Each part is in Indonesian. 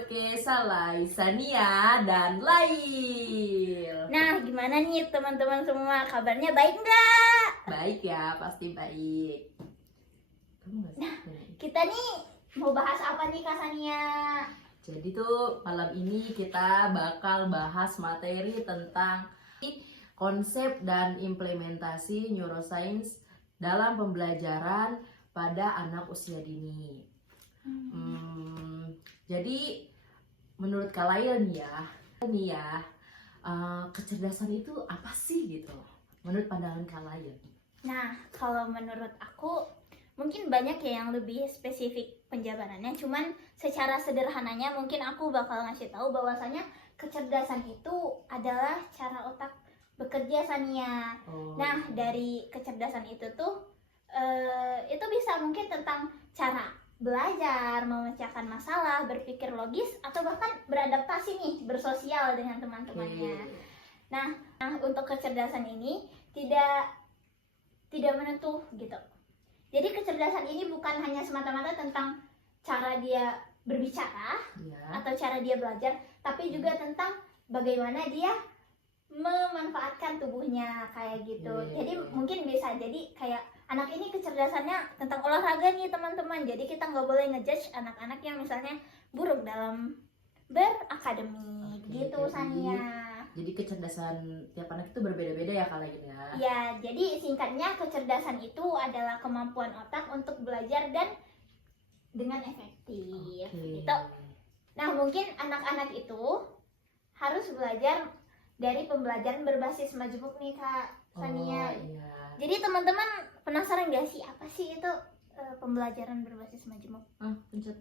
podcast Salai, Sania, dan Lail. Nah, gimana nih teman-teman semua? Kabarnya baik nggak? Baik ya, pasti baik. Nah, kita nih mau bahas apa nih Kak Sania? Jadi tuh malam ini kita bakal bahas materi tentang konsep dan implementasi neuroscience dalam pembelajaran pada anak usia dini. Jadi menurut Kak Lail nih ya, kecerdasan itu apa sih gitu? Menurut pandangan Kak Lail? Nah, kalau menurut aku mungkin banyak ya yang lebih spesifik penjabarannya. Cuman secara sederhananya mungkin aku bakal ngasih tahu bahwasanya kecerdasan itu adalah cara otak bekerja, Sania. Nah, dari kecerdasan itu tuh itu bisa mungkin tentang cara belajar, memecahkan masalah, berpikir logis, atau bahkan beradaptasi nih, bersosial dengan teman-temannya. Nah, untuk kecerdasan ini tidak menentu gitu. Jadi kecerdasan ini bukan hanya semata-mata tentang cara dia berbicara atau cara dia belajar, tapi juga tentang bagaimana dia memanfaatkan tubuhnya kayak gitu. Jadi mungkin bisa jadi kayak anak ini kecerdasannya tentang olahraga nih teman-teman. Jadi kita nggak boleh ngejudge anak-anak yang misalnya buruk dalam berakademik gitu, Sania. Jadi kecerdasan tiap anak itu berbeda-beda ya Kak Lail ya? Ya, jadi singkatnya kecerdasan itu adalah kemampuan otak untuk belajar dan dengan efektif gitu. Nah, mungkin anak-anak itu harus belajar dari pembelajaran berbasis majemuk nih Kak Sania. Jadi teman-teman penasaran gak sih apa sih itu pembelajaran berbasis majemuk? Pencet.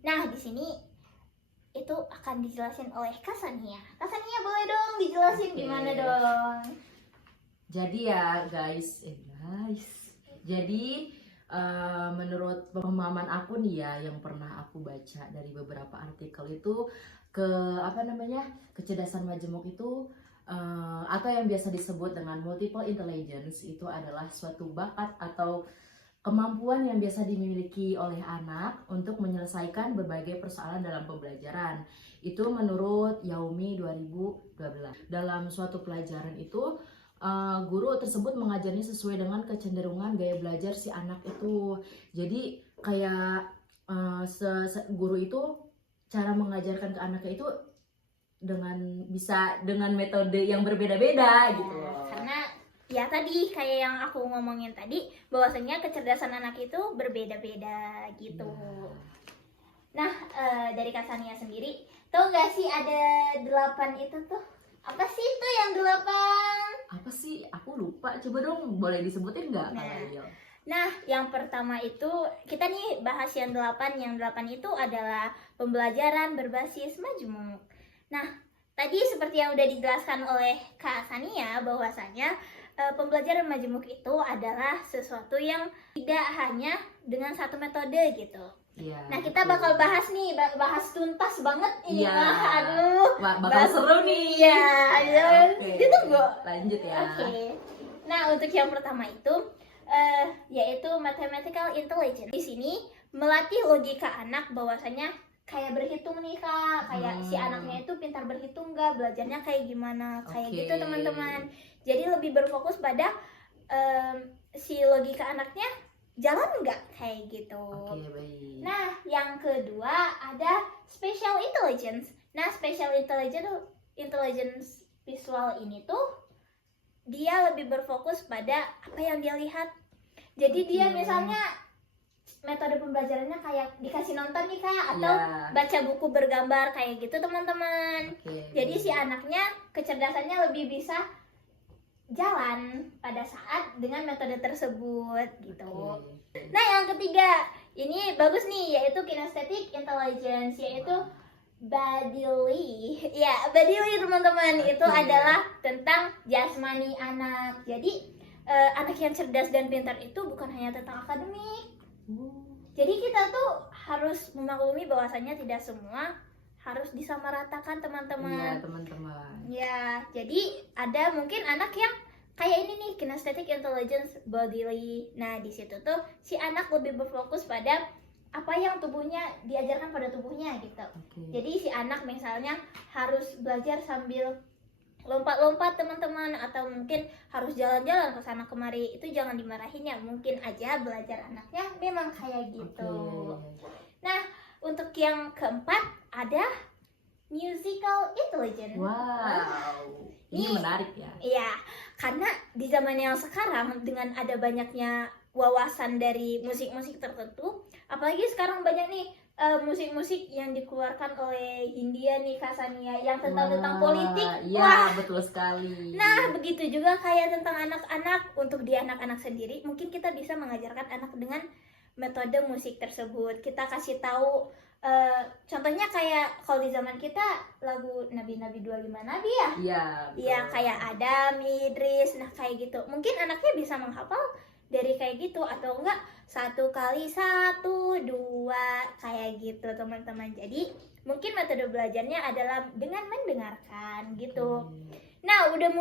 Nah di sini itu akan dijelasin oleh Kak Sania. Kak Sania boleh dong dijelasin gimana dong? Jadi ya guys, jadi menurut pemahaman aku nih ya, yang pernah aku baca dari beberapa artikel itu, kecerdasan majemuk itu atau yang biasa disebut dengan multiple intelligence itu adalah suatu bakat atau kemampuan yang biasa dimiliki oleh anak untuk menyelesaikan berbagai persoalan dalam pembelajaran. Itu menurut Yaomi 2012. Dalam suatu pelajaran itu guru tersebut mengajarnya sesuai dengan kecenderungan gaya belajar si anak itu. Jadi kayak guru itu cara mengajarkan ke anaknya itu dengan metode yang berbeda-beda gitu loh. Karena ya tadi kayak yang aku ngomongin tadi bahwasanya kecerdasan anak itu berbeda-beda gitu. Nah, dari Kak Sania sendiri, tahu nggak sih ada 8 itu tuh? Apa sih itu yang 8? Apa sih? Aku lupa. Coba dong, boleh disebutin nggak? Nah, yang pertama itu kita nih bahas yang 8. Yang 8 itu adalah pembelajaran berbasis majemuk. Nah, tadi seperti yang udah dijelaskan oleh Kak Sania bahwasanya pembelajaran majemuk itu adalah sesuatu yang tidak hanya dengan satu metode gitu. Nah, kita bakal bahas nih, bahas tuntas banget ini. Bakal seru nih. Ditunggu. Lanjut ya. Nah, untuk yang pertama itu yaitu mathematical intelligence. Di sini melatih logika anak bahwasanya kayak berhitung nih Kak, kayak si anaknya itu pintar berhitung nggak, belajarnya kayak gimana, kayak gitu teman-teman. Jadi lebih berfokus pada si logika anaknya jalan nggak kayak gitu. Baik. Nah, yang kedua ada special intelligence. Nah, special intelligence visual ini tuh dia lebih berfokus pada apa yang dia lihat. Jadi dia misalnya metode pembelajarannya kayak dikasih nonton nih Kak, atau baca buku bergambar kayak gitu teman-teman. Jadi si anaknya kecerdasannya lebih bisa jalan pada saat dengan metode tersebut gitu. Nah, yang ketiga ini bagus nih, yaitu kinesthetic intelligence, yaitu bodily. Ya, bodily teman-teman, itu adalah tentang jasmani anak. Jadi anak yang cerdas dan pintar itu bukan hanya tentang akademik. Jadi kita tuh harus memaklumi bahwasanya tidak semua harus disamaratakan teman-teman. Iya teman-teman. Ya, jadi ada mungkin anak yang kayak ini nih, kinesthetic intelligence bodily. Nah, di situ tuh si anak lebih berfokus pada apa yang tubuhnya diajarkan pada tubuhnya gitu. Oke. Jadi si anak misalnya harus belajar sambil lompat-lompat teman-teman, atau mungkin harus jalan-jalan ke sana kemari, itu jangan dimarahin ya, mungkin aja belajar anaknya memang kayak gitu. Oke. Nah, untuk yang keempat ada musical intelligence. Wow, ini Nih. menarik ya. Iya, karena di zaman yang sekarang dengan ada banyaknya wawasan dari musik-musik tertentu, apalagi sekarang banyak nih musik-musik yang dikeluarkan oleh Hindia nih Kak Sania yang tentang politik. Iya, Wah, betul sekali. nah begitu juga kayak tentang anak-anak. Untuk di anak-anak sendiri, mungkin kita bisa mengajarkan anak dengan metode musik tersebut. Kita kasih tahu, contohnya kayak kalau di zaman kita lagu Nabi-Nabi 25 Nabi ya. Iya. Iya, betul. kayak Adam, Idris, nah kayak gitu. Mungkin anaknya bisa menghafal dari kayak gitu, atau enggak 1 kali 1, 2, kayak gitu teman-teman. Jadi mungkin metode belajarnya adalah dengan mendengarkan gitu. Nah, udah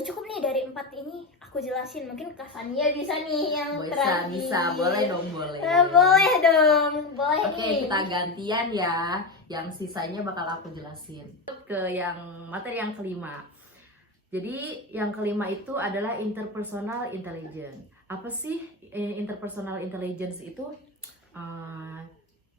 cukup nih dari 4 ini aku jelasin. Mungkin Kak Sania bisa nih yang terakhir. Bisa, boleh dong, boleh. Boleh dong, boleh Oke, nih. kita gantian ya. Yang sisanya bakal aku jelasin. Ke yang materi yang kelima. Jadi yang kelima itu adalah interpersonal intelligence. Apa sih interpersonal intelligence itu?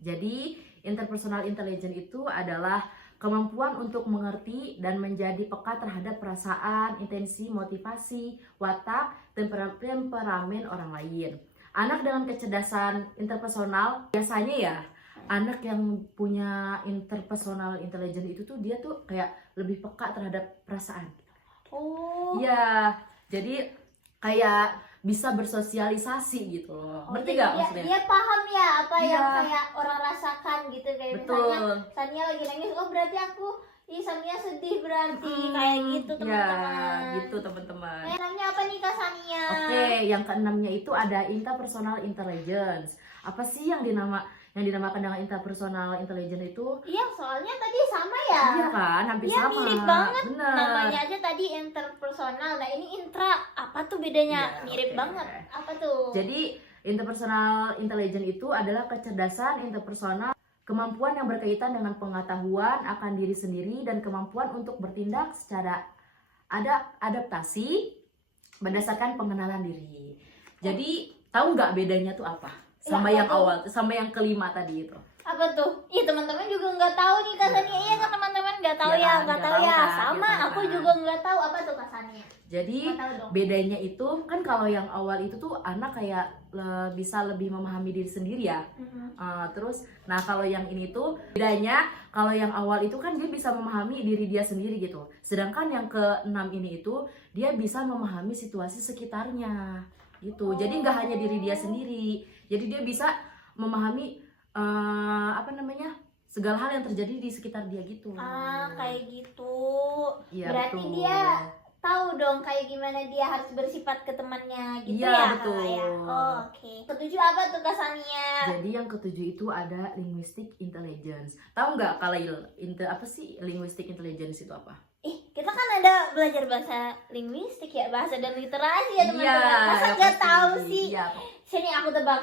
Jadi interpersonal intelligence itu adalah kemampuan untuk mengerti dan menjadi peka terhadap perasaan, intensi, motivasi, watak, temperamen orang lain. Anak dengan kecerdasan interpersonal biasanya ya, anak yang punya interpersonal intelligence itu tuh dia tuh kayak lebih peka terhadap perasaan. Oh. Iya, jadi kayak bisa bersosialisasi gitu loh. Ngerti jadi gak dia, maksudnya? dia paham ya apa Iya. yang kayak orang rasakan gitu, kayak misalnya Betul. Sania lagi nangis, oh berarti aku, Sania sedih berarti, Mm-mm. kayak gitu teman-teman. Ya, gitu teman-teman. Namanya apa nih Kak Sania? Oke, yang keenamnya itu ada interpersonal intelligence. Apa sih yang dinamakan dengan interpersonal intelligence itu? Iya, soalnya tadi sama ya. Iya kan, hampir Iya, sama. mirip banget. Bener. Namanya aja tadi interpersonal, nah ini intra, apa tuh bedanya? Iya, Mirip oke. banget. Apa tuh? Jadi interpersonal intelligence itu adalah kecerdasan interpersonal, kemampuan yang berkaitan dengan pengetahuan akan diri sendiri dan kemampuan untuk bertindak secara adaptasi berdasarkan pengenalan diri. Jadi tahu nggak bedanya tuh apa? Sama Ya, yang apa tuh? awal, sama yang kelima tadi itu. Apa tuh? Iya, teman-teman juga nggak tahu nih Kak Sania. Iya kan teman-teman nggak tahu Iya ya, kan, nggak nggak tahu tahu ya. kan, Sama, iya aku kan. juga nggak tahu apa tuh Kak Sania. Jadi Nggak tahu dong. bedanya itu kan kalau yang awal itu tuh anak kayak bisa lebih memahami diri sendiri ya. Terus, nah kalau yang ini tuh bedanya, kalau yang awal itu kan dia bisa memahami diri dia sendiri gitu. Sedangkan yang keenam ini itu dia bisa memahami situasi sekitarnya gitu. Jadi nggak hanya diri dia sendiri. Jadi dia bisa memahami segala hal yang terjadi di sekitar dia gitu. Kayak gitu. Iya, Berarti betul. dia tahu dong kayak gimana dia harus bersifat ke temannya gitu Iya, ya. betul. Kak, ya? Oh, oke. Ketujuh apa tuh Kak Sania? Jadi yang ketujuh itu ada linguistic intelligence. Tahu nggak kalau apa sih linguistic intelligence itu apa? Kita kan ada belajar bahasa linguistik ya, bahasa dan literasi ya teman-teman. Masa yang nggak pasti. tahu sih? Iya. Sini aku tebak.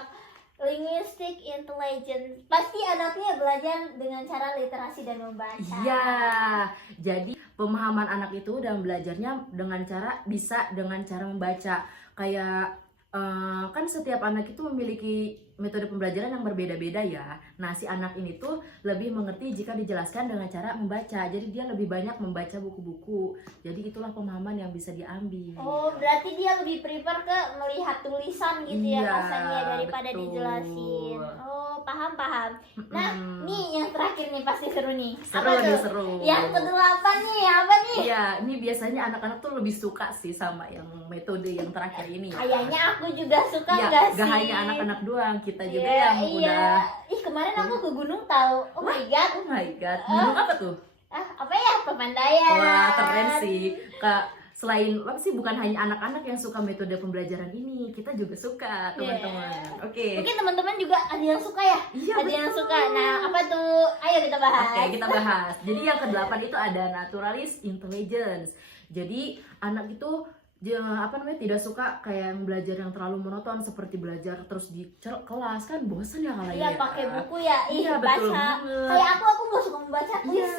Linguistic intelligence. Pasti anaknya belajar dengan cara literasi dan membaca. Iya. Jadi pemahaman anak itu dalam belajarnya dengan cara membaca. Kayak kan setiap anak itu memiliki metode pembelajaran yang berbeda-beda ya. Nah, si anak ini tuh lebih mengerti jika dijelaskan dengan cara membaca. Jadi dia lebih banyak membaca buku-buku. Jadi itulah pemahaman yang bisa diambil. Oh, berarti dia lebih prefer ke melihat tulisan gitu ya Iya, rasanya daripada betul. dijelasin. Oh, paham. Nah, Mm-mm. nih yang terakhir nih pasti seru nih. Seru Apa nih, tuh? seru. Yang kedelapan nih, apa nih? Iya, ini biasanya anak-anak tuh lebih suka sih sama yang metode yang terakhir ini. Kayaknya aku juga suka Iya, nggak sih? gak hanya anak-anak doang, kita juga Iya, yang udah. Ih, kemarin aku ke gunung tahu. Oh my god. Oh my god, gunung apa tuh? Apa ya? Pemandayan. Wah, keren sih. Selain apa sih, bukan hanya anak-anak yang suka metode pembelajaran ini, kita juga suka, teman-teman. Oke. Mungkin teman-teman juga ada yang suka ya? Iya, Ada yang betul. suka. Nah, apa tuh? Ayo kita bahas. Oke, kita bahas. Jadi yang ke-8 itu ada naturalist intelligence. Jadi anak itu tidak suka kayak yang belajar yang terlalu monoton seperti belajar terus di kelas kan bosan ya kalau Iya, ya. pakai buku ya, Iya, betul baca. banget. Kayak aku gak suka membaca Iya. please.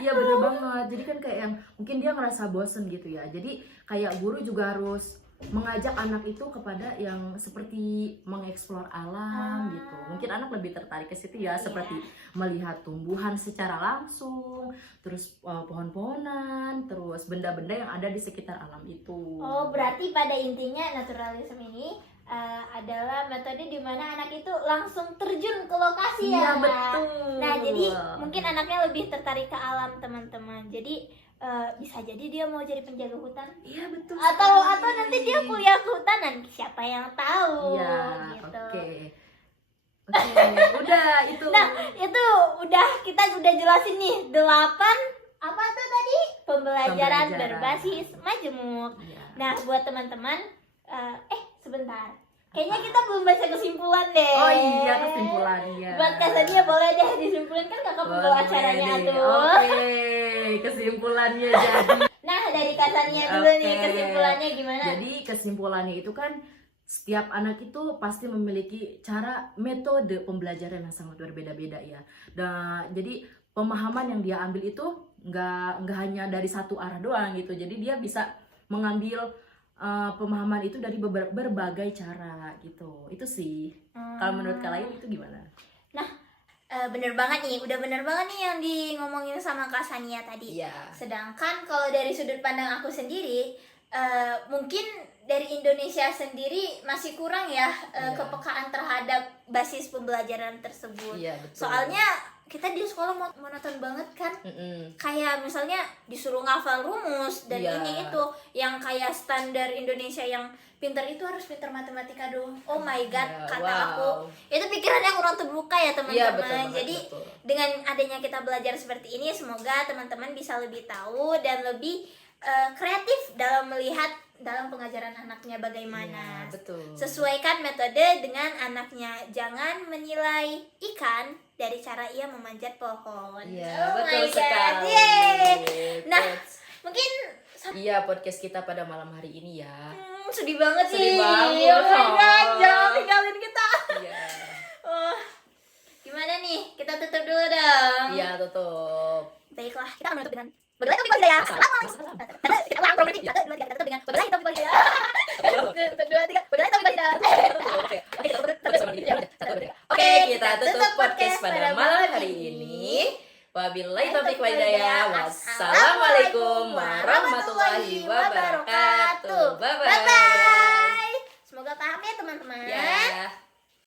Iya bener banget. Jadi kan kayak yang mungkin dia ngerasa bosen gitu ya. Jadi kayak guru juga harus mengajak anak itu kepada yang seperti mengeksplor alam gitu. Mungkin anak lebih tertarik ke situ ya, Iya. seperti melihat tumbuhan secara langsung, terus pohon-pohonan, terus benda-benda yang ada di sekitar alam itu. Oh, berarti pada intinya naturalism ini adalah metode di mana anak itu langsung terjun ke lokasi Iya, ya. betul. Nah, jadi mungkin anaknya lebih tertarik ke alam, teman-teman. Jadi bisa jadi dia mau jadi penjaga hutan. Iya betul. Atau sekali. nanti dia kuliah kehutanan, siapa yang tahu. Iya, gitu. Oke, udah itu. Nah, itu kita udah jelasin nih 8 apa tuh tadi? Pembelajaran berbasis majemuk. Iya. Nah, buat teman-teman, sebentar. Kayaknya kita belum baca kesimpulan deh. Oh iya, kesimpulannya. Buat Kak Sania boleh deh disimpulin, kan kakak pembawa acaranya tuh. Oke, kesimpulannya jadi. Nah, dari Kak Sania dulu nih, Oke. kesimpulannya gimana? Jadi kesimpulannya itu kan setiap anak itu pasti memiliki cara metode pembelajaran yang sangat berbeda-beda ya. Dan jadi pemahaman yang dia ambil itu nggak hanya dari satu arah doang gitu. Jadi dia bisa mengambil pemahaman itu dari berbagai cara gitu. Itu sih. Kalau menurut kalian itu gimana? Bener banget nih, udah bener banget nih yang di ngomongin sama Kak Sania tadi. Iya. Sedangkan kalau dari sudut pandang aku sendiri, mungkin dari Indonesia sendiri masih kurang ya Iya. kepekaan terhadap basis pembelajaran tersebut. Iya, betul. Soalnya kita di sekolah monoton banget kan. Kayak misalnya disuruh ngafal rumus dan Iya. ini itu yang kayak standar Indonesia yang pinter itu harus pinter matematika doang. Oh my god, Iya, kata wow. aku itu pikirannya kurang terbuka ya Iya, betul teman-teman. banget, Jadi betul. dengan adanya kita belajar seperti ini, semoga teman-teman bisa lebih tahu dan lebih kreatif dalam melihat dalam pengajaran anaknya bagaimana. Iya, betul. Sesuaikan metode dengan anaknya. Jangan menilai ikan dari cara ia memanjat pohon. Iya, Oh betul my God. sekali. Yeay. Nah, mungkin Iya, podcast kita pada malam hari ini ya. sedih banget Sedih sih. banget. Oh my God, jangan tinggalin kita. Iya. Oh, gimana nih? Kita tutup dulu dong. Iya, tutup. Baiklah, kita akan menutup dengan bagaimana topik kita ya. Assalamualaikum. Kita ulang berarti. 1, 2, 3, kita tutup dengan bagaimana topik kita ya. 1, 2, 3, bagaimana topik kita. Oke, kita tutup podcast pada malam hari ini. Wabillahi taufiq wal hidayah. Wassalamualaikum warahmatullahi wabarakatuh. Bye bye. Bye-bye. Semoga paham ya teman-teman. Ya.